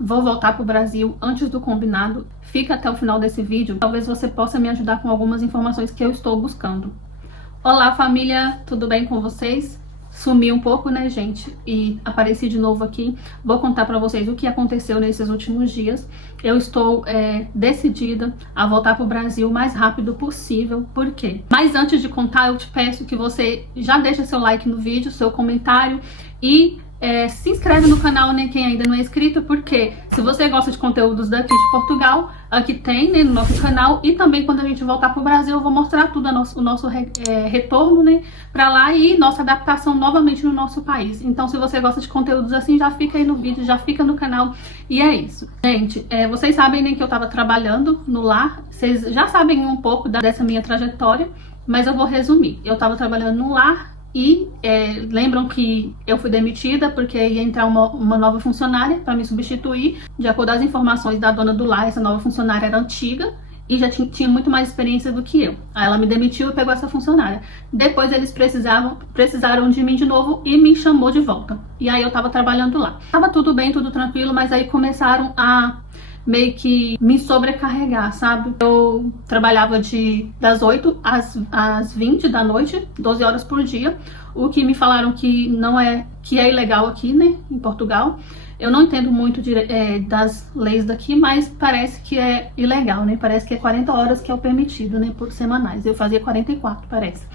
vou voltar pro Brasil antes do combinado. Fica até o final desse vídeo, talvez você possa me ajudar com algumas informações que eu estou buscando. Olá família, tudo bem com vocês? Sumi um pouco, né, gente? E apareci de novo aqui. Vou contar pra vocês o que aconteceu nesses últimos dias. Eu estou decidida a voltar pro Brasil o mais rápido possível. Por quê? Mas antes de contar, eu te peço que você já deixa seu like no vídeo, seu comentário e se inscreve no canal, né, quem ainda não é inscrito, porque se você gosta de conteúdos daqui de Portugal, aqui tem, né, no nosso canal, e também quando a gente voltar pro Brasil eu vou mostrar tudo o nosso retorno, né, pra lá e nossa adaptação novamente no nosso país. Então se você gosta de conteúdos assim, já fica aí no vídeo, já fica no canal, e é isso. Gente, vocês sabem, né, que eu tava trabalhando no lar, vocês já sabem um pouco dessa minha trajetória, mas eu vou resumir. Eu tava trabalhando no lar, e lembram que eu fui demitida porque ia entrar uma nova funcionária para me substituir. De acordo com as informações da dona do lar, essa nova funcionária era antiga e já tinha muito mais experiência do que eu. Aí ela me demitiu e pegou essa funcionária. Depois eles precisaram de mim de novo e me chamou de volta. E aí eu tava trabalhando lá. Tava tudo bem, tudo tranquilo, mas aí começaram a meio que me sobrecarregar, sabe? Eu trabalhava das 8 às 20 da noite, 12 horas por dia, o que me falaram que que é ilegal aqui, né, em Portugal. Eu não entendo muito das leis daqui, mas parece que é ilegal, né? Parece que é 40 horas que é o permitido, né, por semanais. Eu fazia 44, parece.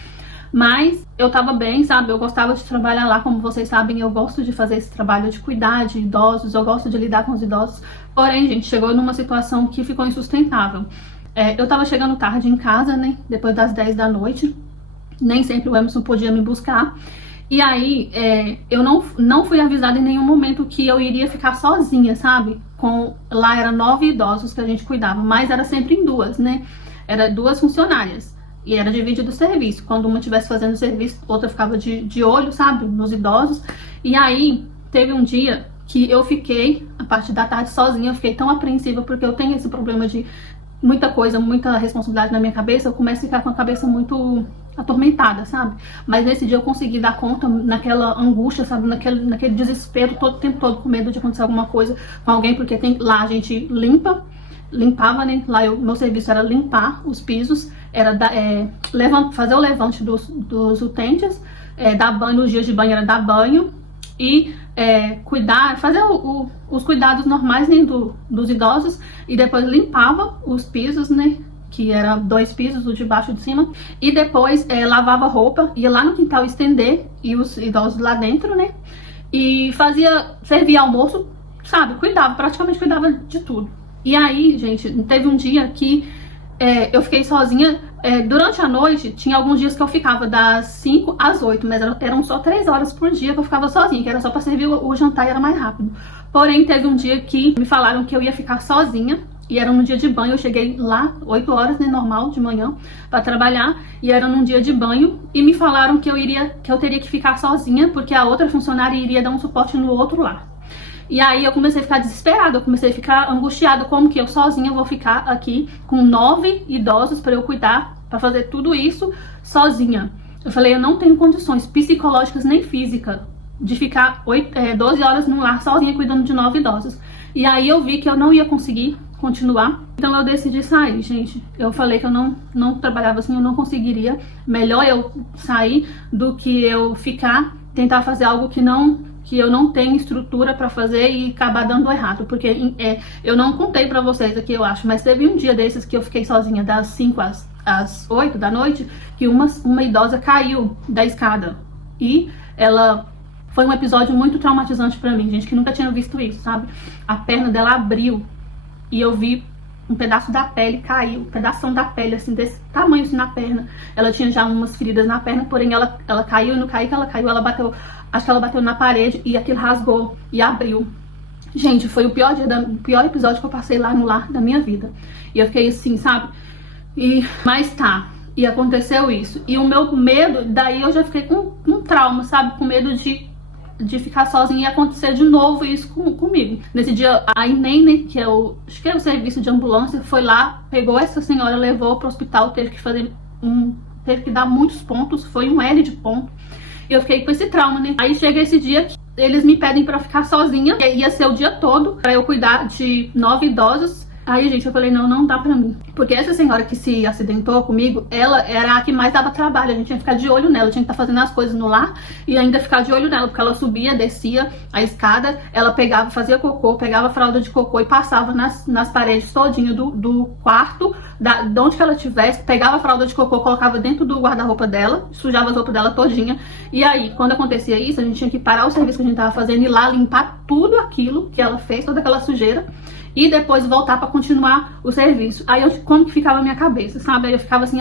Mas eu tava bem, sabe? Eu gostava de trabalhar lá, como vocês sabem, eu gosto de fazer esse trabalho de cuidar de idosos, eu gosto de lidar com os idosos. Porém, gente, chegou numa situação que ficou insustentável. Eu tava chegando tarde em casa, né? Depois das 10 da noite. Nem sempre o Emerson podia me buscar. E aí, eu não fui avisada em nenhum momento que eu iria ficar sozinha, sabe? Lá eram 9 idosos que a gente cuidava, mas era sempre em duas, né? Era 2 funcionárias. E era dividido o serviço. Quando uma estivesse fazendo o serviço, outra ficava de olho, sabe? Nos idosos. E aí, teve um dia que eu fiquei, a parte da tarde, sozinha. Eu fiquei tão apreensiva, porque eu tenho esse problema de muita coisa, muita responsabilidade na minha cabeça. Eu começo a ficar com a cabeça muito atormentada, sabe? Mas nesse dia eu consegui dar conta, naquela angústia, sabe? Naquele desespero, todo o tempo todo, com medo de acontecer alguma coisa com alguém. Porque lá a gente limpava, né? Lá meu serviço era limpar os pisos, era fazer o levante dos utentes, dar banho, nos dias de banho era dar banho e cuidar, fazer os cuidados normais, né, dos idosos, e depois limpava os pisos, né, que era 2 pisos, o de baixo e o de cima, e depois lavava roupa, ia lá no quintal estender, e os idosos lá dentro, né, e servia almoço, sabe, praticamente cuidava de tudo. E aí, gente, teve um dia que eu fiquei sozinha. Durante a noite, tinha alguns dias que eu ficava das 5 às 8, mas eram só 3 horas por dia que eu ficava sozinha, que era só pra servir o jantar e era mais rápido. Porém, teve um dia que me falaram que eu ia ficar sozinha, e era num dia de banho. Eu cheguei lá 8 horas, né, normal, de manhã, pra trabalhar, e era num dia de banho, e me falaram que eu teria que ficar sozinha, porque a outra funcionária iria dar um suporte no outro lar. E aí eu comecei a ficar desesperada, eu comecei a ficar angustiada, como que eu sozinha vou ficar aqui com 9 idosos para eu cuidar, para fazer tudo isso sozinha. Eu falei, eu não tenho condições psicológicas nem físicas de ficar 12 horas num lar sozinha cuidando de 9 idosos. E aí eu vi que eu não ia conseguir continuar, então eu decidi sair, gente. Eu falei que eu não trabalhava assim, eu não conseguiria. Melhor eu sair do que eu tentar fazer algo que eu não tenho estrutura pra fazer e acabar dando errado, porque eu não contei pra vocês aqui, eu acho, mas teve um dia desses que eu fiquei sozinha das 5 às 8 da noite, que uma idosa caiu da escada, e foi um episódio muito traumatizante pra mim, gente, que nunca tinha visto isso, sabe? A perna dela abriu, e eu vi um pedaço da pele caiu, um pedação da pele, assim, desse tamanho, assim, na perna. Ela tinha já umas feridas na perna, porém ela caiu, e no cair que ela caiu, acho que ela bateu na parede e aquilo rasgou e abriu. Gente, foi o pior episódio que eu passei lá no lar da minha vida. E eu fiquei assim, sabe? Mas tá, e aconteceu isso. E o meu medo, daí eu já fiquei com um trauma, sabe? Com medo de ficar sozinha e acontecer de novo isso comigo. Nesse dia, a Inene, que acho que é o serviço de ambulância, foi lá, pegou essa senhora, levou pro hospital, teve que dar muitos pontos, foi um L de ponto. E eu fiquei com esse trauma, né? Aí chega esse dia eles me pedem pra ficar sozinha, ia ser o dia todo pra eu cuidar de 9 idosos. Aí, gente, eu falei, não, não dá pra mim. Porque essa senhora que se acidentou comigo, ela era a que mais dava trabalho. A gente tinha que ficar de olho nela, tinha que estar fazendo as coisas no lar e ainda ficar de olho nela, porque ela subia, descia a escada, ela pegava, fazia cocô, pegava a fralda de cocô e passava nas paredes todinho do quarto, de onde que ela estivesse, pegava a fralda de cocô, colocava dentro do guarda-roupa dela, sujava as roupas dela todinha. E aí, quando acontecia isso, a gente tinha que parar o serviço que a gente tava fazendo e ir lá limpar tudo aquilo que ela fez, toda aquela sujeira, e depois voltar pra continuar o serviço. Aí, como que ficava a minha cabeça, sabe? Aí eu ficava assim,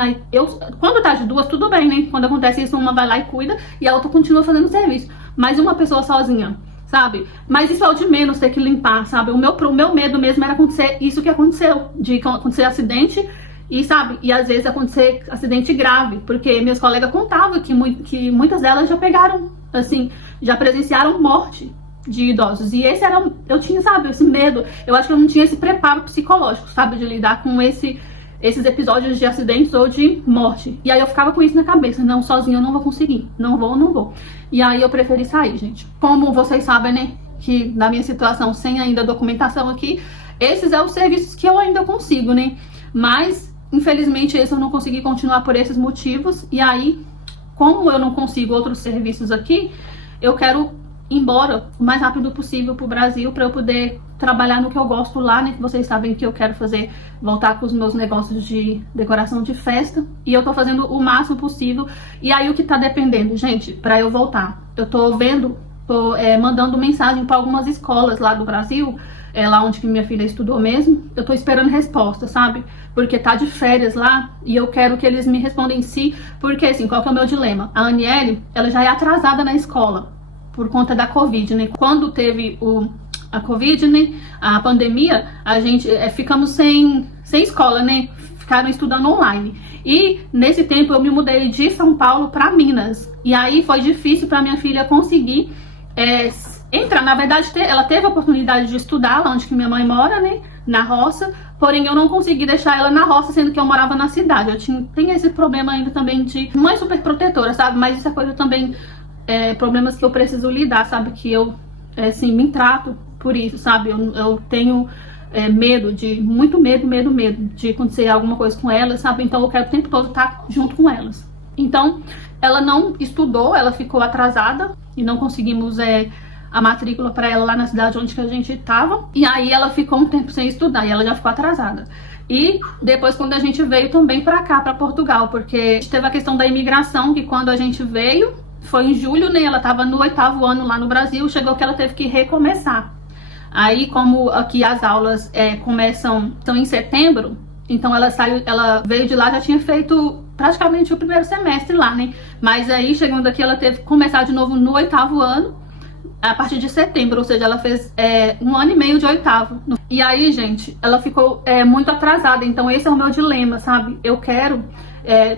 quando tá de duas, tudo bem, né? Quando acontece isso, uma vai lá e cuida e a outra continua fazendo o serviço. Mas uma pessoa sozinha, sabe? Mas isso é o de menos, ter que limpar, sabe? O meu medo mesmo era acontecer isso que aconteceu, de acontecer acidente e, sabe? E às vezes acontecer acidente grave, porque meus colegas contavam que muitas delas já pegaram, assim, já presenciaram morte de idosos. E esse era, eu tinha, sabe, esse medo. Eu acho que eu não tinha esse preparo psicológico, sabe, de lidar com esses episódios de acidentes ou de morte. E aí eu ficava com isso na cabeça, não, sozinha eu não vou conseguir, não vou. E aí eu preferi sair, gente. Como vocês sabem, né, que na minha situação, sem ainda documentação aqui, esses são os serviços que eu ainda consigo, né, mas infelizmente esse eu não consegui continuar por esses motivos. E aí, como eu não consigo outros serviços aqui, eu quero embora o mais rápido possível pro Brasil, para eu poder trabalhar no que eu gosto lá, né? Que vocês sabem que eu quero voltar com os meus negócios de decoração de festa, e eu tô fazendo o máximo possível. E aí o que tá dependendo, gente, pra eu voltar, eu tô mandando mensagem para algumas escolas lá do Brasil, lá onde que minha filha estudou mesmo. Eu tô esperando resposta, sabe? Porque tá de férias lá e eu quero que eles me respondam em si, porque assim, qual que é o meu dilema? A Aniele, ela já é atrasada na escola por conta da Covid, né? Quando teve a Covid, né? A pandemia, a gente ficamos sem escola, né? Ficaram estudando online. E nesse tempo eu me mudei de São Paulo para Minas. E aí foi difícil para minha filha conseguir entrar. Na verdade, ela teve a oportunidade de estudar lá onde que minha mãe mora, né? Na roça. Porém, eu não consegui deixar ela na roça, sendo que eu morava na cidade. Eu tenho esse problema ainda também de mãe super protetora, sabe? Mas isso é coisa também, problemas que eu preciso lidar, sabe? Que eu, assim, me trato por isso, sabe? Eu tenho muito medo de acontecer alguma coisa com elas, sabe? Então eu quero o tempo todo estar junto com elas. Então, ela não estudou, ela ficou atrasada e não conseguimos a matrícula para ela lá na cidade onde que a gente tava. E aí ela ficou um tempo sem estudar e ela já ficou atrasada. E depois, quando a gente veio também para cá, para Portugal, porque teve a questão da imigração, que quando a gente veio, foi em julho, né? Ela tava no 8º ano lá no Brasil, chegou que ela teve que recomeçar. Aí, como aqui as aulas estão em setembro, então ela veio de lá, já tinha feito praticamente o primeiro semestre lá, né? Mas aí, chegando aqui, ela teve que começar de novo no 8º ano, a partir de setembro, ou seja, ela fez 1 ano e meio de 8º. E aí, gente, ela ficou muito atrasada, então esse é o meu dilema, sabe? Eu quero,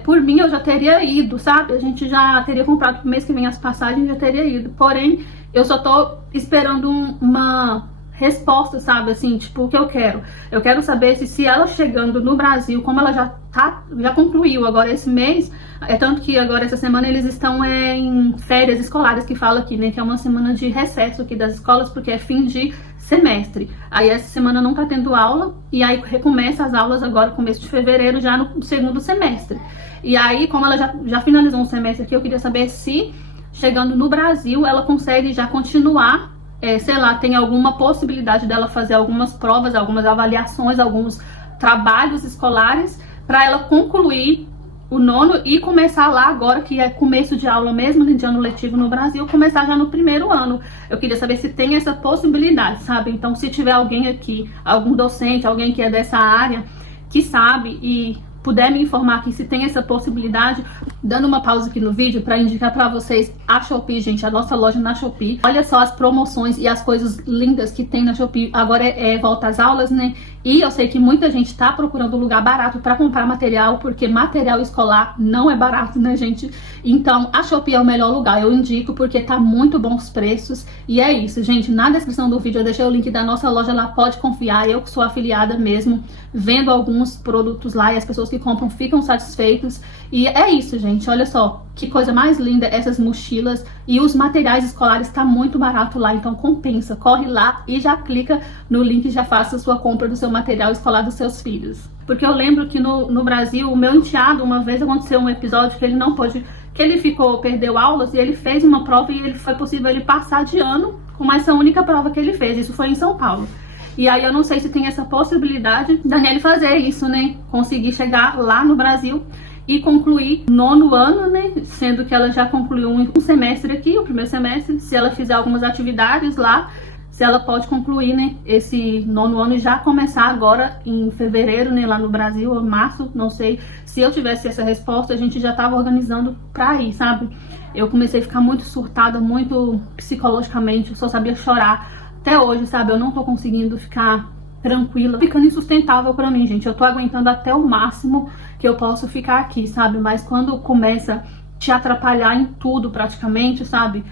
por mim eu já teria ido, sabe? A gente já teria comprado pro mês que vem as passagens, já teria ido. Porém, eu só tô esperando uma resposta, sabe, assim, tipo, o que eu quero. Eu quero saber se ela chegando no Brasil, como ela já concluiu agora esse mês, tanto que agora essa semana eles estão em férias escolares, que fala aqui, né, que é uma semana de recesso aqui das escolas, porque é fim de semestre. Aí essa semana não tá tendo aula, e aí recomeça as aulas agora, começo de fevereiro, já no 2º semestre. E aí, como ela já finalizou um semestre aqui, eu queria saber se, chegando no Brasil, ela consegue já continuar, sei lá, tem alguma possibilidade dela fazer algumas provas, algumas avaliações, alguns trabalhos escolares, para ela concluir o 9º e começar lá agora, que é começo de aula mesmo, de ano letivo no Brasil, começar já no 1º ano. Eu queria saber se tem essa possibilidade, sabe? Então, se tiver alguém aqui, algum docente, alguém que é dessa área, que sabe e puder me informar aqui se tem essa possibilidade, dando uma pausa aqui no vídeo para indicar para vocês a Shopee, gente, a nossa loja na Shopee. Olha só as promoções e as coisas lindas que tem na Shopee. Agora volta às aulas, né? E eu sei que muita gente tá procurando um lugar barato para comprar material, porque material escolar não é barato, né, gente? Então, a Shopee é o melhor lugar, eu indico, porque tá muito bons preços. E é isso, gente. Na descrição do vídeo eu deixei o link da nossa loja lá, pode confiar. Eu que sou afiliada mesmo, vendo alguns produtos lá e as pessoas que compram ficam satisfeitos. E é isso, gente. gente, olha só, que coisa mais linda essas mochilas. E os materiais escolares tá muito barato lá, então compensa. Corre lá e já clica no link e já faça a sua compra do seu material escolar dos seus filhos. Porque eu lembro que no Brasil, o meu enteado, uma vez aconteceu um episódio que ele não pôde, que ele perdeu aulas e ele fez uma prova e foi possível ele passar de ano com essa única prova que ele fez. Isso foi em São Paulo. E aí eu não sei se tem essa possibilidade da Nelly fazer isso, né? Conseguir chegar lá no Brasil e concluir 9º ano, né? Sendo que ela já concluiu um semestre aqui, o primeiro semestre. Se ela fizer algumas atividades lá, se ela pode concluir, né, esse 9º ano e já começar agora em fevereiro, né, lá no Brasil, ou março, não sei. Se eu tivesse essa resposta, a gente já tava organizando pra ir, sabe? Eu comecei a ficar muito surtada, muito psicologicamente, eu só sabia chorar. Até hoje, sabe, eu não tô conseguindo ficar tranquila, ficando insustentável pra mim, gente. Eu tô aguentando até o máximo que eu posso ficar aqui, sabe? Mas quando começa te atrapalhar em tudo praticamente, sabe?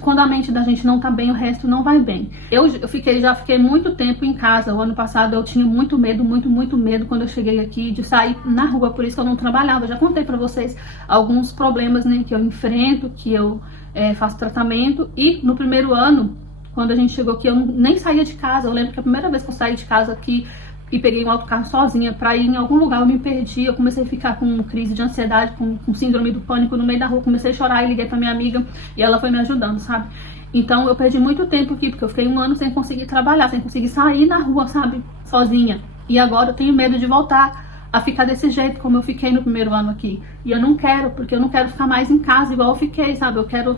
Quando a mente da gente não tá bem, o resto não vai bem. Eu já fiquei muito tempo em casa. O ano passado eu tinha muito medo, muito medo quando eu cheguei aqui de sair na rua, por isso que eu não trabalhava. Eu já contei pra vocês alguns problemas, né, que eu enfrento, que eu faço tratamento. E no primeiro ano, quando a gente chegou aqui, eu nem saía de casa. Eu lembro que a primeira vez que eu saí de casa aqui e peguei um autocarro sozinha pra ir em algum lugar, eu me perdi. Eu comecei a ficar com crise de ansiedade, com síndrome do pânico no meio da rua. Comecei a chorar e liguei pra minha amiga e ela foi me ajudando, sabe? Então eu perdi muito tempo aqui, porque eu fiquei um ano sem conseguir trabalhar, sem conseguir sair na rua, sabe? Sozinha. E agora eu tenho medo de voltar a ficar desse jeito como eu fiquei no primeiro ano aqui. E eu não quero, porque eu não quero ficar mais em casa igual eu fiquei, sabe? Eu quero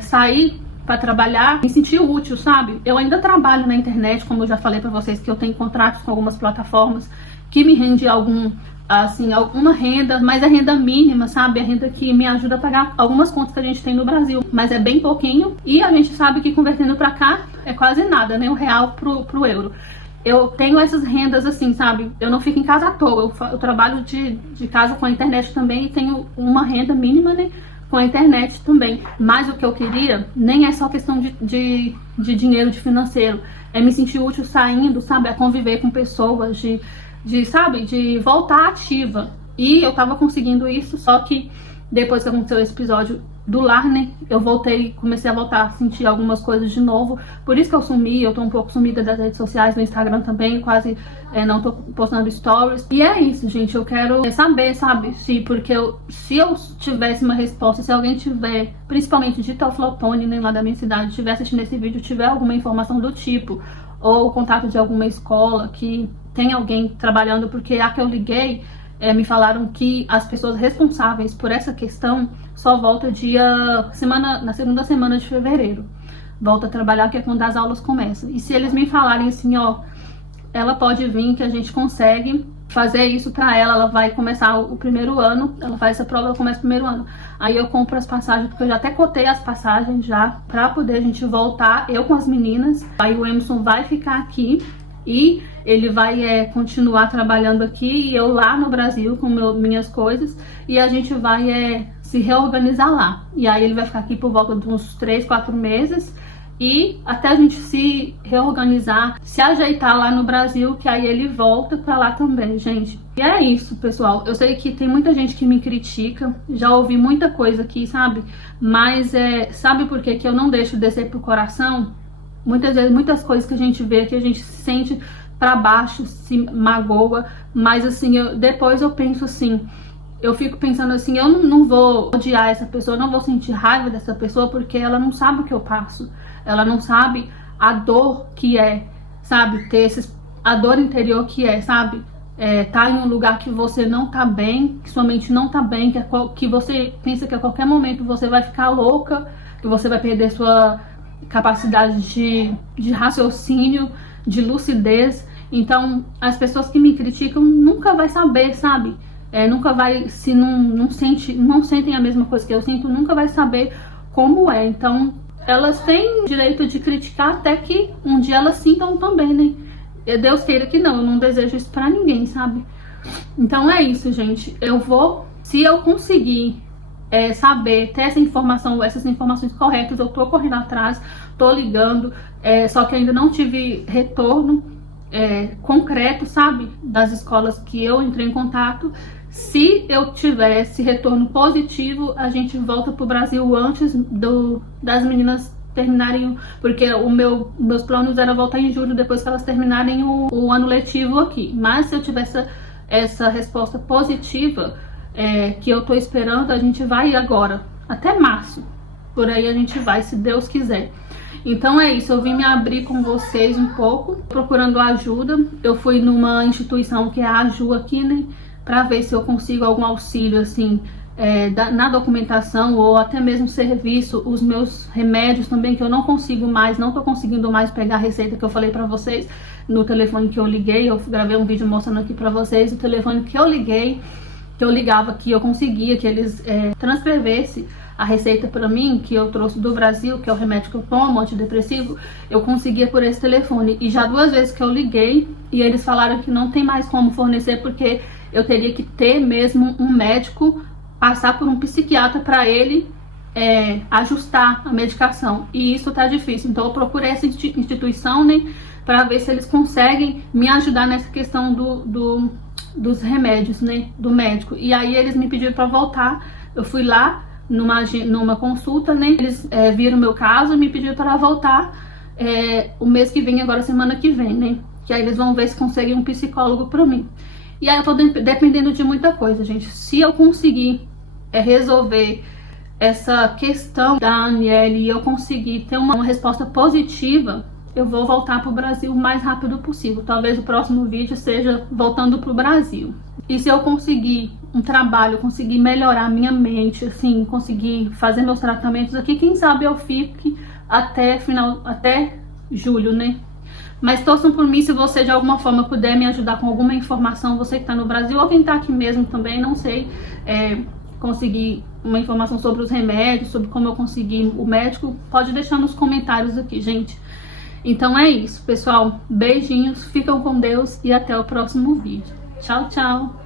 sair para trabalhar, me sentir útil, sabe? Eu ainda trabalho na internet, como eu já falei para vocês, que eu tenho contratos com algumas plataformas que me rende alguma renda, mas é renda mínima, sabe? É renda que me ajuda a pagar algumas contas que a gente tem no Brasil, mas é bem pouquinho, e a gente sabe que convertendo para cá é quase nada, né? O real pro euro. Eu tenho essas rendas assim, sabe? Eu não fico em casa à toa, eu trabalho de casa com a internet também e tenho uma renda mínima, né? Com a internet também. Mas o que eu queria nem é só questão de dinheiro, de financeiro. É me sentir útil saindo, sabe? A conviver com pessoas, de voltar ativa. E eu tava conseguindo isso, só que depois que aconteceu esse episódio do lar, né? Eu comecei a voltar a sentir algumas coisas de novo. Por isso que eu sumi, eu tô um pouco sumida das redes sociais, no Instagram também, quase não tô postando stories. E é isso, gente, eu quero saber, sabe? Se eu tivesse uma resposta, se alguém tiver, principalmente de Teoflotone, né, lá da minha cidade, estiver assistindo esse vídeo, tiver alguma informação do tipo, ou contato de alguma escola que tem alguém trabalhando, porque a que eu liguei, me falaram que as pessoas responsáveis por essa questão só volta na segunda semana de fevereiro. Volta a trabalhar, que é quando as aulas começam. E se eles me falarem assim, ó, ela pode vir, que a gente consegue fazer isso pra ela vai começar o primeiro ano, ela faz essa prova, ela começa o primeiro ano. Aí eu compro as passagens, porque eu já até cotei as passagens já, pra poder a gente voltar, eu com as meninas. Aí o Emerson vai ficar aqui e ele vai continuar trabalhando aqui e eu lá no Brasil com minhas coisas, e a gente vai se reorganizar lá. E aí ele vai ficar aqui por volta de uns 3, 4 meses e até a gente se reorganizar, se ajeitar lá no Brasil, que aí ele volta pra lá também, gente. E é isso, pessoal. Eu sei que tem muita gente que me critica, já ouvi muita coisa aqui, sabe? Mas sabe por que eu não deixo descer pro coração? Muitas vezes, muitas coisas que a gente vê, que a gente se sente pra baixo, se magoa, mas assim, depois eu penso assim, eu fico pensando assim, eu não vou odiar essa pessoa, não vou sentir raiva dessa pessoa, porque ela não sabe o que eu passo, ela não sabe a dor que sabe, a dor interior que sabe, tá em um lugar que você não tá bem, que sua mente não tá bem, que você pensa que a qualquer momento você vai ficar louca, que você vai perder sua capacidade de raciocínio, de lucidez. Então, as pessoas que me criticam nunca vai saber, sabe? Nunca vai, se não sentem a mesma coisa que eu sinto, nunca vai saber como é. Então, elas têm direito de criticar até que um dia elas sintam também, né? Deus queira que não, eu não desejo isso pra ninguém, sabe? Então é isso, gente. Se eu conseguir saber, ter essas informações corretas, eu tô correndo atrás, tô ligando, só que ainda não tive retorno concreto, sabe, das escolas que eu entrei em contato. Se eu tivesse retorno positivo, a gente volta pro Brasil antes das meninas terminarem, porque meus planos era voltar em julho, depois que elas terminarem o ano letivo aqui. Mas se eu tivesse essa resposta positiva, que eu tô esperando, a gente vai agora, até março. Por aí a gente vai, se Deus quiser. Então é isso, eu vim me abrir com vocês um pouco, procurando ajuda. Eu fui numa instituição que é a AJU aqui, né, pra ver se eu consigo algum auxílio, assim, na documentação ou até mesmo serviço, os meus remédios também, que eu não consigo mais, não tô conseguindo mais pegar a receita que eu falei pra vocês no telefone que eu liguei. Eu gravei um vídeo mostrando aqui pra vocês o telefone que eu liguei, que eu ligava, que eu conseguia que eles transcrevessem a receita pra mim, que eu trouxe do Brasil, que é o remédio que eu tomo, antidepressivo. Eu conseguia por esse telefone, e já 2 vezes que eu liguei e eles falaram que não tem mais como fornecer, porque eu teria que ter mesmo um médico, passar por um psiquiatra para ele ajustar a medicação, e isso tá difícil. Então eu procurei essa instituição, né, para ver se eles conseguem me ajudar nessa questão dos remédios, né, do médico. E aí eles me pediram para voltar. Eu fui lá numa consulta, né, eles viram o meu caso e me pediram para voltar o mês que vem, agora semana que vem, né, que aí eles vão ver se conseguem um psicólogo para mim. E aí eu tô dependendo de muita coisa, gente. Se eu conseguir resolver essa questão da Aniele e eu conseguir ter uma resposta positiva, eu vou voltar pro Brasil o mais rápido possível. Talvez o próximo vídeo seja voltando pro Brasil. E se eu conseguir um trabalho, conseguir melhorar minha mente, assim, conseguir fazer meus tratamentos aqui, quem sabe eu fique até julho, né? Mas torçam por mim, se você de alguma forma puder me ajudar com alguma informação, você que tá no Brasil ou quem tá aqui mesmo também, não sei, conseguir uma informação sobre os remédios, sobre como eu consegui o médico, pode deixar nos comentários aqui, gente. Então é isso, pessoal. Beijinhos, ficam com Deus e até o próximo vídeo. Tchau, tchau!